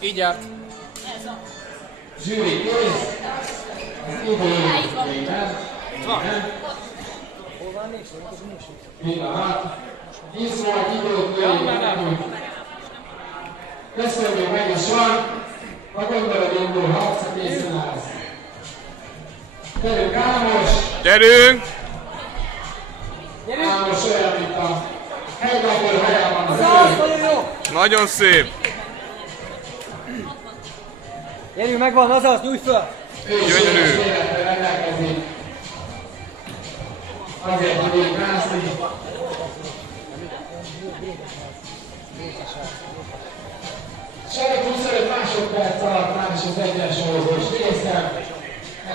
Így járt. Zsűri, kész! Az idő nem. Hol van néző? Pillanat. 10 volt időt lőjük. Köszönjük meg is van. Ha gondolod indulhatsz, ha készen állsz. Gyerünk Ámos! Gyerünk! Ámos olyan, mint a helylapor hajában az Nagyon jó! Nagyon szép! Gyerünk, megvan, azaz, nyújj föl! Gyönyörű! rendelkezik. Azért tudjuk mászni. Saját 25 másodperc alatt már is az egyensúlyozós részem.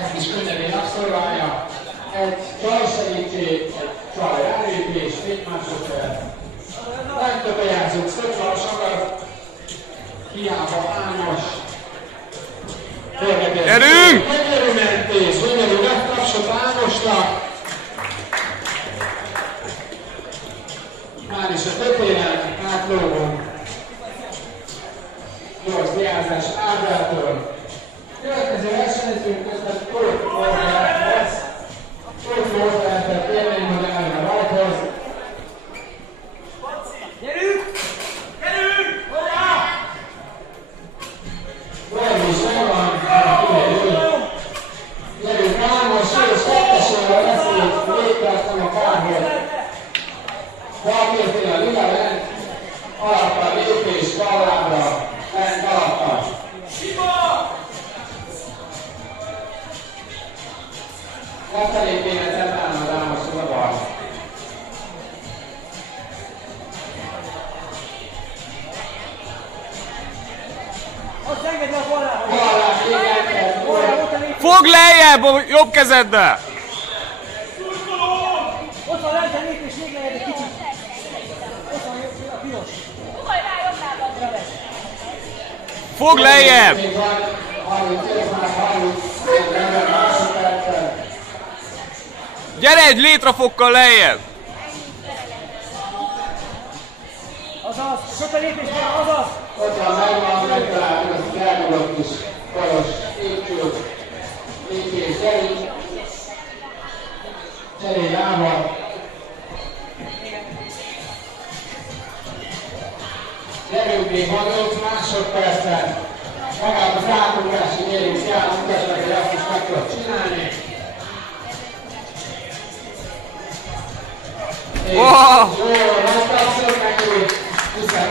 Ezt is könnyedén abszolválja. Egy csaj segítség, egy csaj rálépés, 4 másodperc. Megtöpejázunk, szöcsal a sagat. Hiába Ámos. Gyerünk! Gyönyörű mentés, gyönyörű megtapsot Ámosnak. Már is a tökélen átlógunk. Gyors diázás Ábrától. Következő versenyzőnk közben Tóth Norbert lesz. Tóth Norbertet kérném, hogy álljon a rajthoz. Gyerünk! Gyerünk! Hozzá! Olyan is megvan, kiderül. Gyerünk Ámos, és kettesére veszik, végtartom a párhoz. Valkértél a lila alatta lépés, ballábra, lent alatta. Lefelé kéne tetálnod Ámoshoz a bal. Azt engedj a ballába! Ballás, igen, Fogd lejjebb a jobb kezeddel! Ott van lent a lépés, még lejjebb egy kicsit! Ott van a piros! Ugolj rá jobb lábadra! Fogd lejjebb! még van 35, már 30 másodperccel. Gyere egy létrafokkal lejjebb! Azaz! Sok a lépés van, azaz! Ott van, megvan, megtaláltuk azt az elmúlott kis koros épcsőt. Lépés, gyerünk. Cserél lábad. Gyerünk még van 5 másodpercet. Magát az átugrási mérés jár, mutasd meg, hogy azt is meg tudod csinálni. Wow! Jó, nagy tapszol neki, hiszen